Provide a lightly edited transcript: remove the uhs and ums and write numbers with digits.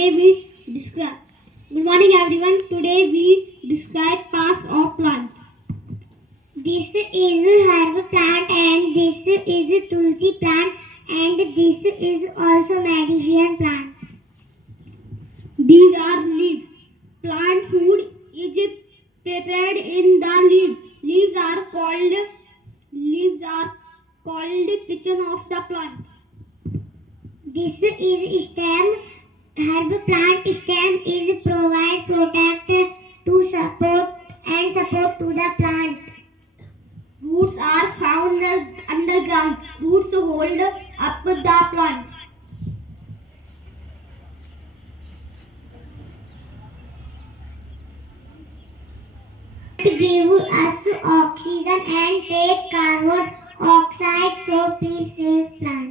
Today we describe. Good morning, everyone. Today we describe parts of plant. This is herb plant and this is tulsi plant and this is also medicinal plant. These are leaves. Plant food is prepared in the leaves. Leaves are called kitchen of the plant. This is stem. Herb plant stem is provide protect to support to the plant. Roots are found underground. Roots hold up the plant. Give us oxygen and take carbon oxide, so please save plant.